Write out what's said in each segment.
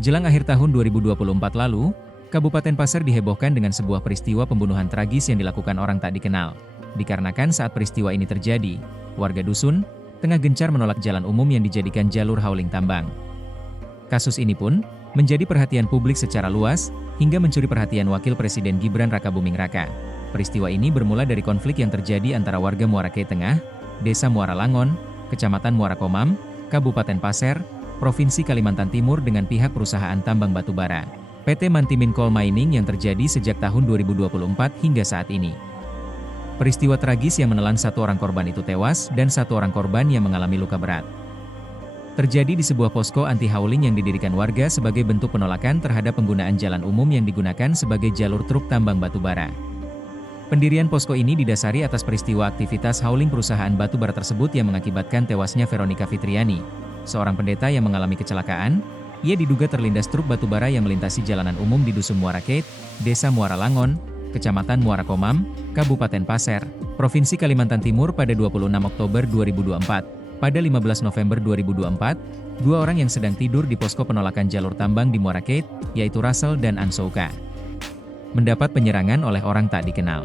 Jelang akhir tahun 2024 lalu, Kabupaten Pasir dihebohkan dengan sebuah peristiwa pembunuhan tragis yang dilakukan orang tak dikenal. Dikarenakan saat peristiwa ini terjadi, warga dusun tengah gencar menolak jalan umum yang dijadikan jalur hauling tambang. Kasus ini pun menjadi perhatian publik secara luas, hingga mencuri perhatian Wakil Presiden Gibran Rakabuming Raka. Peristiwa ini bermula dari konflik yang terjadi antara warga Muara Kei Tengah, Desa Muara Langon, Kecamatan Muara Komam, Kabupaten Pasir, Provinsi Kalimantan Timur dengan pihak perusahaan tambang batubara, PT Mantimin Coal Mining yang terjadi sejak tahun 2024 hingga saat ini. Peristiwa tragis yang menelan satu orang korban itu tewas dan satu orang korban yang mengalami luka berat. Terjadi di sebuah posko anti-hauling yang didirikan warga sebagai bentuk penolakan terhadap penggunaan jalan umum yang digunakan sebagai jalur truk tambang batubara. Pendirian posko ini didasari atas peristiwa aktivitas hauling perusahaan batubara tersebut yang mengakibatkan tewasnya Veronica Fitriani, seorang pendeta yang mengalami kecelakaan. Ia diduga terlindas truk batubara yang melintasi jalanan umum di Dusun Muara Kei, Desa Muara Langon, Kecamatan Muara Komam, Kabupaten Pasir, Provinsi Kalimantan Timur pada 26 Oktober 2024. Pada 15 November 2024, dua orang yang sedang tidur di posko penolakan jalur tambang di Muara Kei, yaitu Russell dan Ansouka, mendapat penyerangan oleh orang tak dikenal.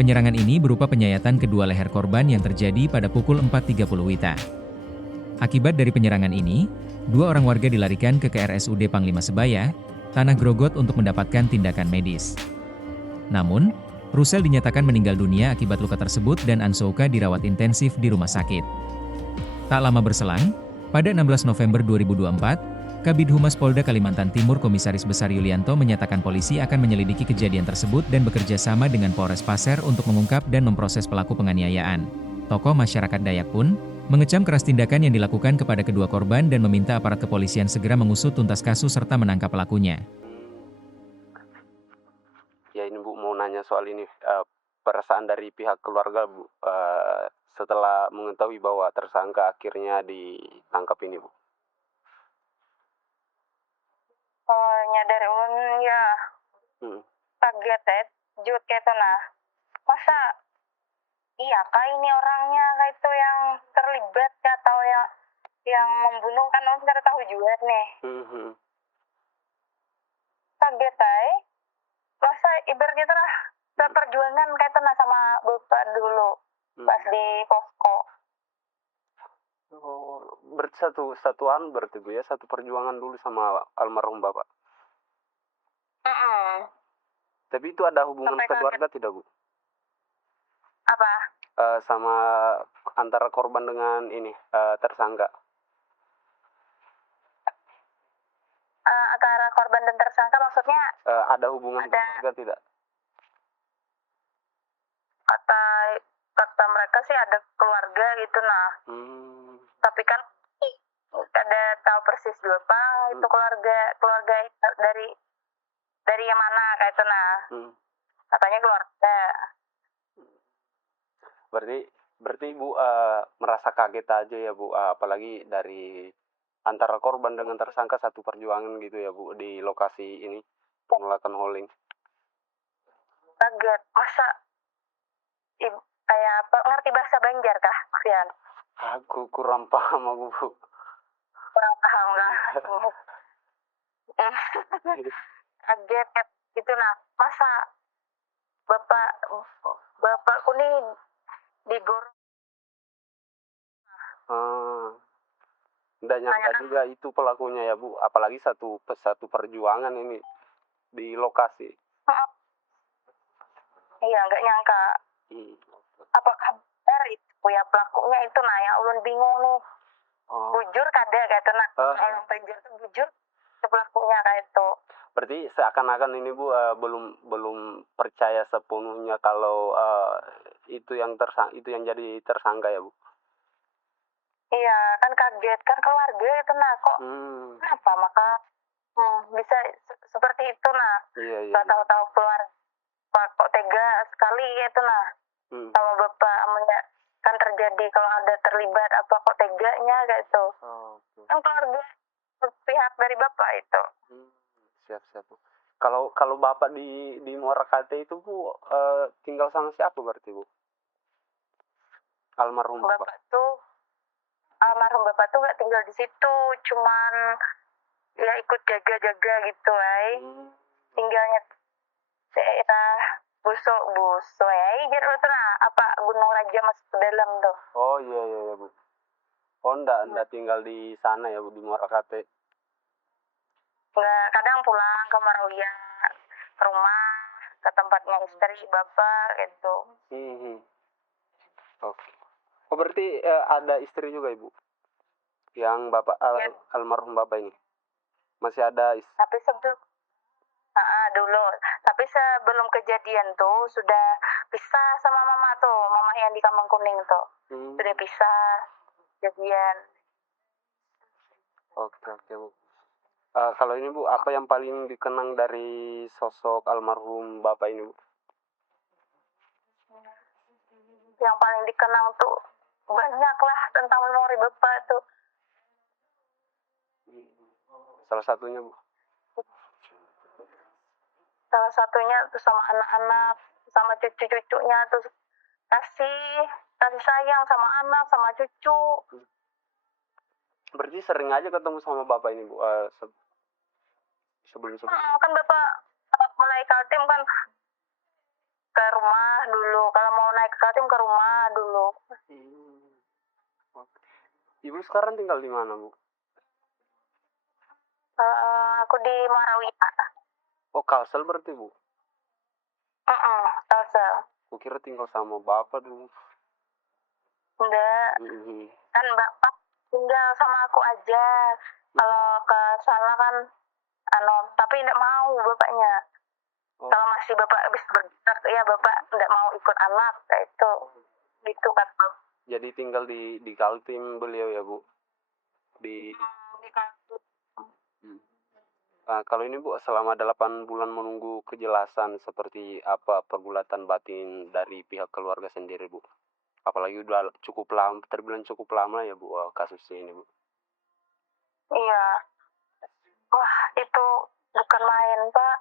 Penyerangan ini berupa penyayatan kedua leher korban yang terjadi pada pukul 4.30 WITA. Akibat dari penyerangan ini, dua orang warga dilarikan ke RSUD Panglima Sebaya, Tanah Grogot untuk mendapatkan tindakan medis. Namun, Russell dinyatakan meninggal dunia akibat luka tersebut dan Ansouka dirawat intensif di rumah sakit. Tak lama berselang, pada 16 November 2024, Kabid Humas Polda Kalimantan Timur Komisaris Besar Yulianto menyatakan polisi akan menyelidiki kejadian tersebut dan bekerja sama dengan Polres Pasir untuk mengungkap dan memproses pelaku penganiayaan. Tokoh masyarakat Dayak pun mengecam keras tindakan yang dilakukan kepada kedua korban dan meminta aparat kepolisian segera mengusut tuntas kasus serta menangkap pelakunya. Ya ini Bu, mau nanya soal ini, perasaan dari pihak keluarga Bu, setelah mengetahui bahwa tersangka akhirnya ditangkap ini Bu. Kalau nyadar ya Hmm. kaget jut kayak itu nah. Masa iya kah ini orangnya kayak itu yang terlibat atau yang membunuh kan orang nggak tahu juga nih. Kaget masa ibaratnya itu lah perjuangan kayak itu nah sama bapak dulu pas di posko. Oh, berarti berarti Bu ya, satu perjuangan dulu sama almarhum Bapak. Tapi itu ada hubungan Sampai keluarga tidak Bu? Apa? Sama antara korban dengan ini, tersangka. Antara korban dan tersangka maksudnya? Ada hubungan keluarga tidak? Kata mereka sih ada keluarga gitu nah. Tapi kan ada tahu persis juga Bang, itu keluarga dari yang mana kayak itu nah. Katanya keluarga. Berarti Bu merasa kaget aja ya Bu, apalagi dari antara korban dengan tersangka satu perjuangan gitu ya Bu di lokasi ini penolakan hauling. Kaget, masa kayak apa, ngerti bahasa Banjar kah Fian? Aku kurang paham Bu. Kurang paham lah. Kaget gitu nah, masa bapakku nih digorong. Nggak nyangka juga itu pelakunya ya Bu, apalagi satu perjuangan ini di lokasi. Iya, nggak nyangka. Apakah benar itu ya pelakunya itu nah, ya ulun bingung nih. Bujur kada kayak itu nah, orang Banjar tuh bujur ke pelakunya kayak itu. Berarti seakan-akan ini Bu belum percaya sepenuhnya kalau itu yang jadi tersangka ya Bu. Iya, kan kaget kan keluarga itu nah kok. Kenapa maka bisa seperti itu nah. Iya. Gak tahu keluar kok tega sekali itu nah. Sama bapak kan terjadi kalau ada terlibat apa kok teganya kayak itu. Kan keluarga pihak dari bapak itu. Siap. Kalau Bapak di Muara Kei itu Bu tinggal sama siapa berarti Bu? Almarhum Bapak tuh nggak tinggal di situ, cuman ya ikut jaga-jaga gitu ay. Tinggalnya daerah busuk ya jadi itu nah apa Gunung Raja masuk ke dalam tuh. Oh iya Bu. Oh enggak tinggal di sana ya Bu, di Morakate. Nggak, kadang pulang ke Marawia, ke rumah, ke tempatnya istri bapak gitu. Oke. Oh berarti ada istri juga Ibu? Yang bapak Ya. almarhum bapak ini masih ada Tapi sebelum kejadian tuh sudah pisah sama mama tuh, mama yang di Kambang Kuning tuh. Sudah pisah kejadian. Oke Bu. Kalau ini Bu, apa yang paling dikenang dari sosok almarhum bapak ini Bu? Yang paling dikenang tuh banyak lah tentang memori bapak tuh. Salah satunya Bu? Salah satunya tuh sama anak-anak, sama cucu-cucunya tuh kasih sayang sama anak, sama cucu. Berarti sering aja ketemu sama bapak ini Bu, sebelum Kan bapak mulai Kaltim kan ke rumah dulu. Kalau mau naik ke Kaltim ke rumah dulu. Ibu sekarang tinggal di mana Bu? Aku di Marawia. Oh Kalsel berarti Bu? Kalsel. Aku kira tinggal sama bapak dulu. Enggak. Kan bapak tinggal sama aku aja. Kalau ke sana kan tapi enggak mau bapaknya. Kalau masih bapak habis bergerak ya bapak enggak mau ikut anak kayak itu. Gitu kan. Jadi tinggal di Kaltim beliau ya Bu? Di Kaltim. Kalau ini Bu, selama 8 bulan menunggu kejelasan seperti apa pergulatan batin dari pihak keluarga sendiri Bu. Apalagi udah cukup lama, terbilang cukup lama ya Bu, kasusnya ini Bu. Iya. Wah itu bukan main Pak.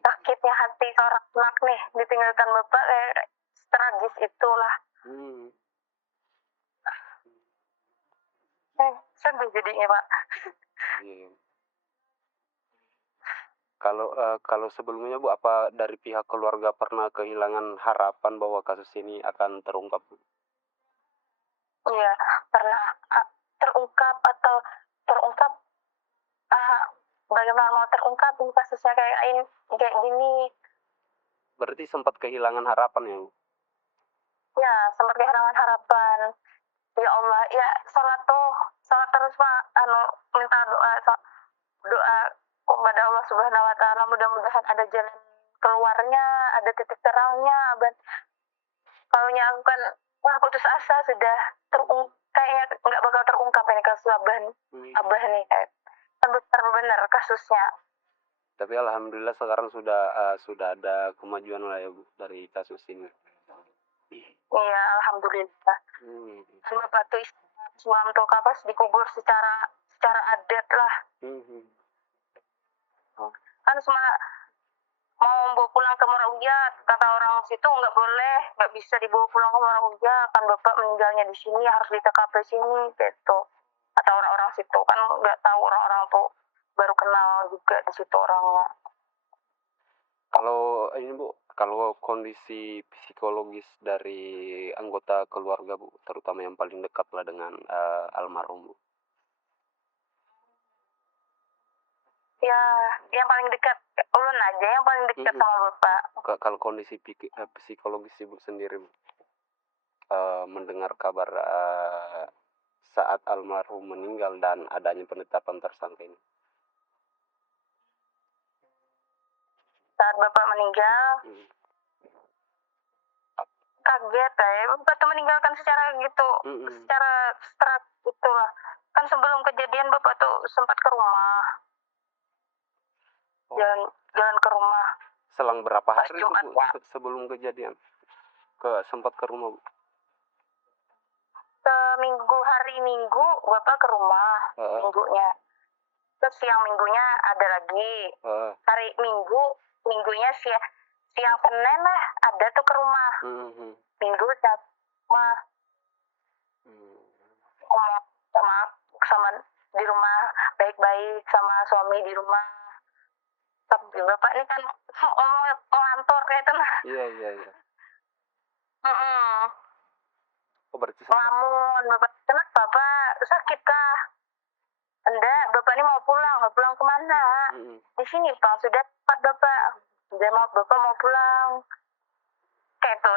Sakitnya hati seorang anak nih ditinggalkan bapak kayak tragis itulah. Sedih jadinya Pak. Iya. Kalau sebelumnya Bu, apa dari pihak keluarga pernah kehilangan harapan bahwa kasus ini akan terungkap? Iya, pernah terungkap bagaimana mau terungkap kasusnya kayak gini. Berarti sempat kehilangan harapan ya Bu? Ya, sempat kehilangan harapan. Ya Allah, ya sholat terus Pak, minta doa kepada Allah Subhanahu wa taala, mudah-mudahan ada jalan keluarnya, ada titik terangnya. Kalau aku kan putus asa sudah kayaknya nggak bakal terungkap ini kasus Abah nih kan benar kasusnya. Tapi alhamdulillah sekarang sudah ada kemajuan lah ya Bu dari kasus ini. Iya, alhamdulillah. Bapak tuh Imam tuh kapas dikubur secara adat lah. Kan semua mau bawa pulang ke Marawia, kata orang situ nggak bisa dibawa pulang ke Marawia, kan bapak meninggalnya di sini, harus di TKP sini gitu. Kata orang-orang situ, kan nggak tahu orang-orang tuh baru kenal juga di situ orangnya. Kalau ini Bu, kalau kondisi psikologis dari anggota keluarga Bu, terutama yang paling dekat lah dengan almarhum Bu. Ya, yang paling dekat, ulun aja yang paling dekat sama bapak. Kalau kondisi psikologis Ibu sendiri Bu, mendengar kabar saat almarhum meninggal dan adanya penetapan tersangka ini. Saat bapak meninggal, kaget ya, bapak tuh meninggalkan secara gitu, secara strat gitulah. Kan sebelum kejadian bapak tuh sempat ke rumah, jalan ke rumah. Selang berapa hari itu Bu, sebelum kejadian sempat ke rumah Bu? Hari Minggu bapak ke rumah minggunya. Terus siang minggunya ada lagi. Hari minggunya siang Senin lah ada tuh ke rumah. Minggu siang rumah. Sama di rumah baik-baik sama suami di rumah. Tapi bapak ini kan ngantor kayak itu nah. Iya. Oh, berarti ngelamun bapak. Kenapa bapak sakit kah? Enggak, bapak ini mau pulang kemana? Di sini bang, sudah tepat bapak. Bapak mau pulang. Kayak tuh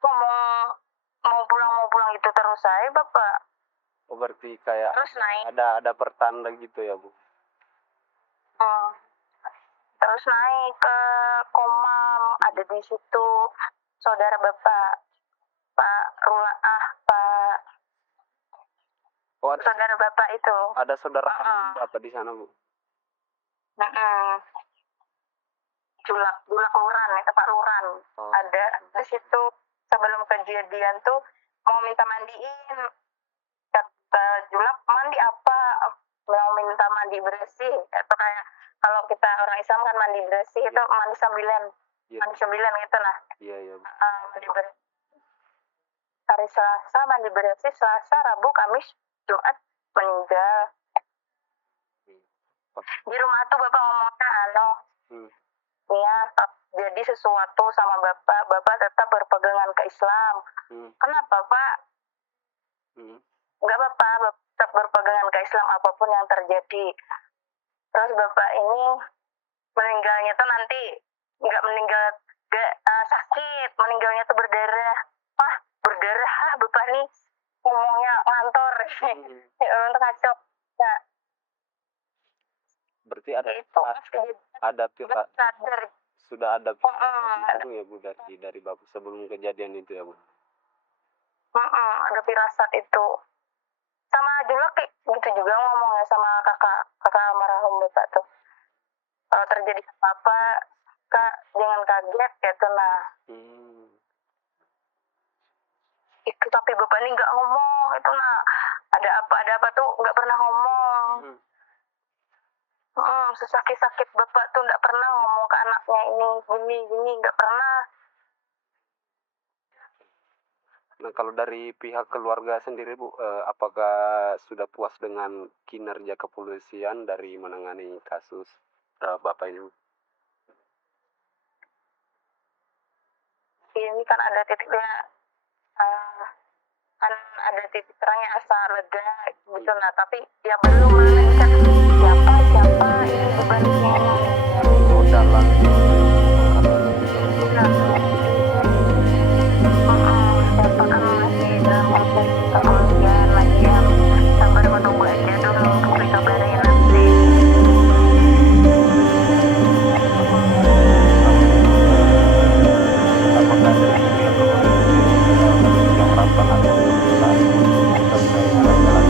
ngomong mau pulang itu terus saya bapak. Oh, berarti kayak terus naik. ada pertanda gitu ya bu? Terus naik ke Komam, ada di situ saudara bapak Pak saudara bapak itu. Ada saudara bapak di sana bu? Julak Luran itu Pak Luran. Ada di situ sebelum kejadian tuh mau minta mandiin. Kata Julak, mandi apa? Mau minta mandi bersih. Atau kayak kalau kita orang Islam kan mandi bersih itu mandi sembilan. Mandi sembilan gitu nah. Iya. Mandi bersih. Hari Selasa mandi bersih, Selasa, Rabu, Kamis, Jumat meninggal. Di rumah tuh bapak ngomongnya ya jadi sesuatu sama bapak tetap berpegangan ke Islam. Kenapa pak? Enggak bapak tetap berpegangan ke Islam apapun yang terjadi. Terus bapak ini meninggalnya tuh nanti nggak meninggal sakit, meninggalnya tuh berdarah. Berdarah bapak nih ngomongnya ngantor untuk ngaco. Nah, berarti sudah ada firasat ya bu dari bapak sebelum kejadian itu ya bu? Ada firasat itu. Sama Julak gitu juga ngomongnya sama kakak almarhum bapak tuh. Kalau terjadi apa-apa kak jangan kaget gitu nah. Itu tapi bapak ini nggak ngomong itu nah. Ada apa tuh nggak pernah ngomong. Sesakit-sakit bapak tuh nggak pernah ngomong ke anaknya gini nggak pernah. Nah kalau dari pihak keluarga sendiri bu, apakah sudah puas dengan kinerja kepolisian dari menangani kasus bapak ini? Ini kan ada titiknya, kan ada titik terangnya asal lega gitu nah, tapi ya belum kan siapa ini bebannya dalam siapa kan masih dalam proses kepolisian lagi yang sabar menunggu aja dulu untuk dikabarin nanti. Apakah dari pihak kepolisian yang merasa ada kesulitan kita bisa jalan-jalan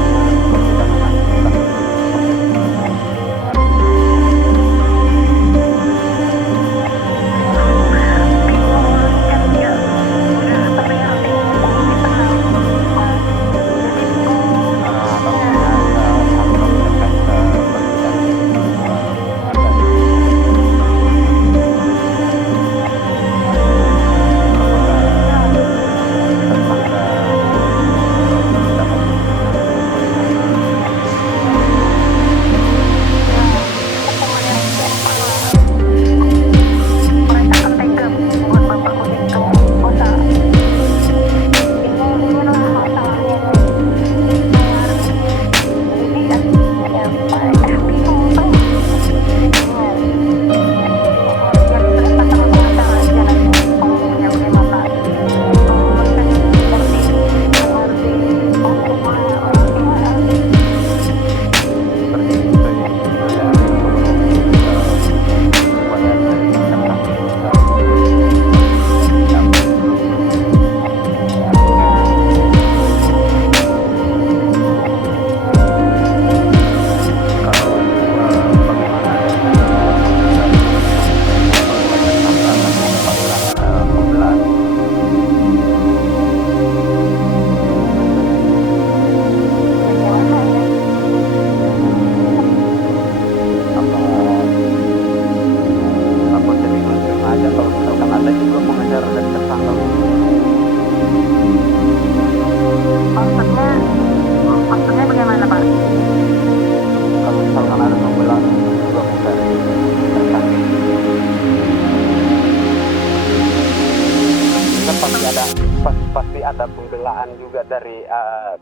pasti ada pembelaan juga dari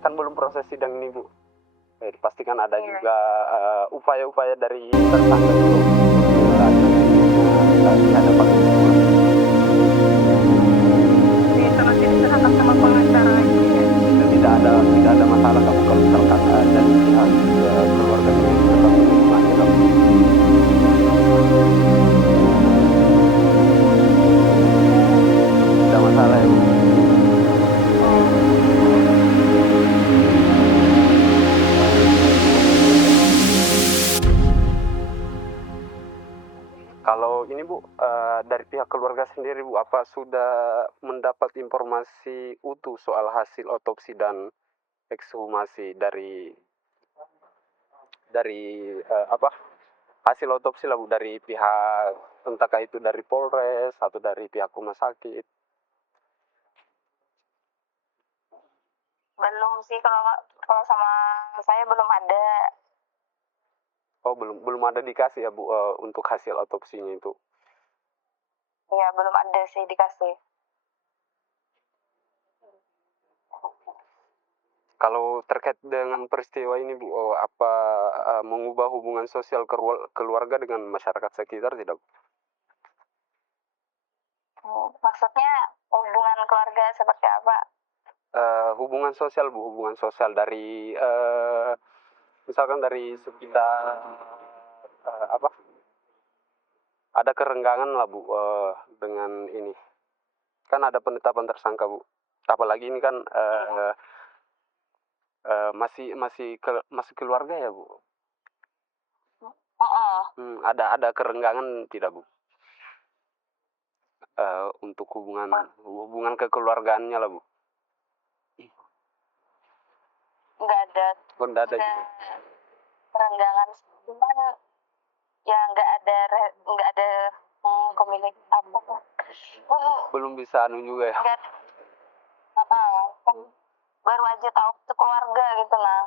kan belum proses sidang ini Bu. Pastikan ada juga upaya-upaya dari tersangka untuk di hadapan sama pengacara tidak ada masalah kamu kalau misalkan dari pihak keluarga sendiri tetap menerima aja kamu. Tidak masalah ya Bu. Kalau ini Bu, dari pihak keluarga sendiri Bu, apa sudah mendapat informasi utuh soal hasil otopsi dan ekshumasi dari hasil otopsi lah Bu, dari pihak entahkah itu dari Polres atau dari pihak rumah sakit? Belum sih, kalau sama saya belum ada. Oh, belum ada dikasih ya Bu untuk hasil otopsinya itu? Iya, belum ada sih dikasih. Kalau terkait dengan peristiwa ini Bu, apa mengubah hubungan sosial keluarga dengan masyarakat sekitar tidak Bu? Maksudnya hubungan keluarga seperti apa? Hubungan sosial Bu, hubungan sosial dari misalkan dari sekitar ada kerenggangan lah Bu dengan ini. Kan ada penetapan tersangka Bu. Apalagi ini kan masih keluarga ya Bu. Ada kerenggangan tidak Bu? Untuk hubungan kekeluargaannya lah Bu. Nggak ada. Nggak ada kerenggangan, cuman ya nggak ada komunikasi apa. Belum bisa juga ya. Baru aja tahu keluarga gitu lah.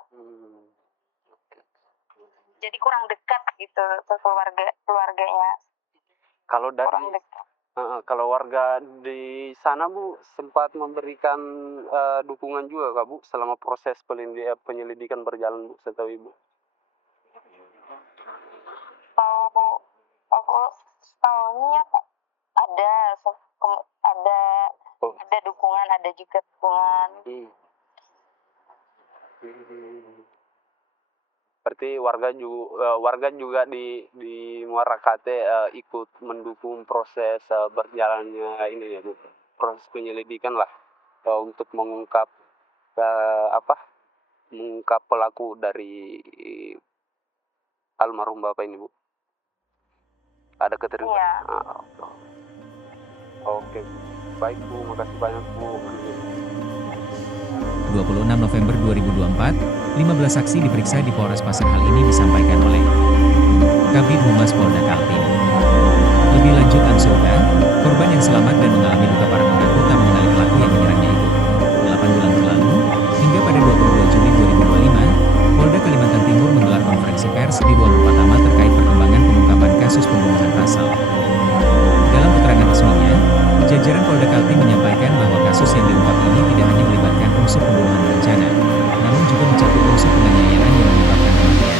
Jadi kurang dekat gitu ke keluarganya. Kalau dari kalau warga di sana Bu sempat memberikan dukungan juga Kak Bu selama proses penyelidikan berjalan Bu, setahu Ibu? Tahunya ada dukungan, ada juga dukungan. Berarti warga juga di Muara Kate ikut mendukung proses berjalannya ini ya Bu, proses penyelidikan lah untuk mengungkap pelaku dari almarhum Bapak ini Bu. Ada keterlibatan? Iya. Oke, baik Bu, makasih banyak Bu. 26 November 2024, 15 saksi diperiksa di Polres Pasar. Hal ini disampaikan oleh Kabid Humas Polda Kaltim. Lebih lanjut, Ansulta, korban yang selamat dan mengalami luka parah mengaku tak mengenali pelaku yang menyerangnya itu. 8 bulan berlalu, hingga pada 22 Juli 2025, Polda Kalimantan Timur menggelar konferensi pers di ruang utama terkait perkembangan pengungkapan kasus pembunuhan massal. Dalam keterangan resminya, jajaran Polda Kaltim menyampaikan bahwa kasus yang diungkap ini tidak hanya melibatkan unsur pembunuhan berencana, namun juga mencakup unsur penganiayaan yang menyebabkan kematian.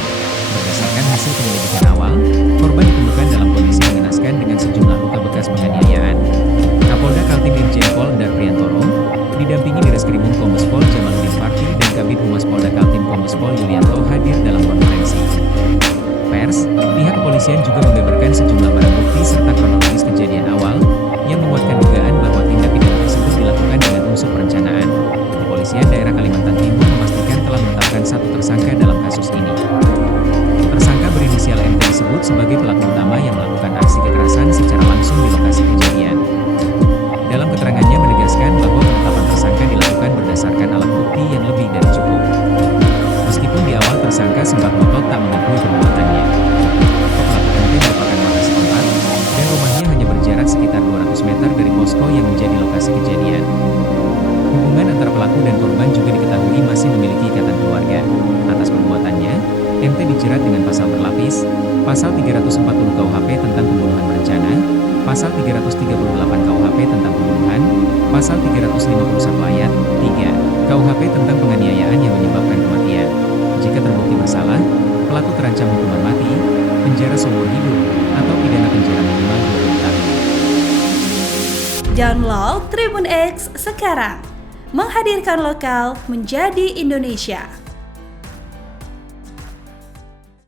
Berdasarkan hasil penyelidikan awal, korban ditemukan dalam kondisi mengenaskan dengan sejumlah luka bekas penganiayaan. Kapolda Kaltim Irjen Pol Endar Priantoro, didampingi Direskrimum Kombes Pol Jamaluddin Farki dan Kabid Humas Polda Kaltim Kombes Pol Yulianto hadir dalam konferensi pers. Pihak kepolisian juga membeberkan sejumlah barang bukti serta kronologis kejadian awal yang menguatkan dugaan bahwa tindak pidana tersebut dilakukan dengan unsur perencanaan. Kepolisian Daerah Kalimantan Timur memastikan telah menetapkan satu tersangka dalam kasus ini. Tersangka berinisial MT disebut sebagai pelaku utama yang melakukan aksi kekerasan secara langsung di lokasi kejadian. Dalam keterangannya menegaskan bahwa penetapan tersangka dilakukan berdasarkan alat bukti yang lebih dari cukup. Meskipun di awal tersangka sempat ngotot tak mengakui perbuatannya. Pelaku MT merupakan warga setempat, dan rumahnya hanya berjarak sekitar 200 meter dari posko yang menjadi lokasi kejadian. Hubungan antara pelaku dan korban juga diketahui masih memiliki ikatan keluarga. Atas perbuatannya, MT dijerat dengan pasal berlapis, pasal 340 KUHP tentang pembunuhan berencana, pasal 338 KUHP tentang pembunuhan, Pasal 351 ayat 3 KUHP tentang penganiayaan yang menyebabkan kematian. Jika terbukti bersalah, pelaku terancam hukuman mati, penjara seumur hidup, atau pidana penjara minimal 20 tahun. Download Tribun X sekarang. Menghadirkan lokal menjadi Indonesia.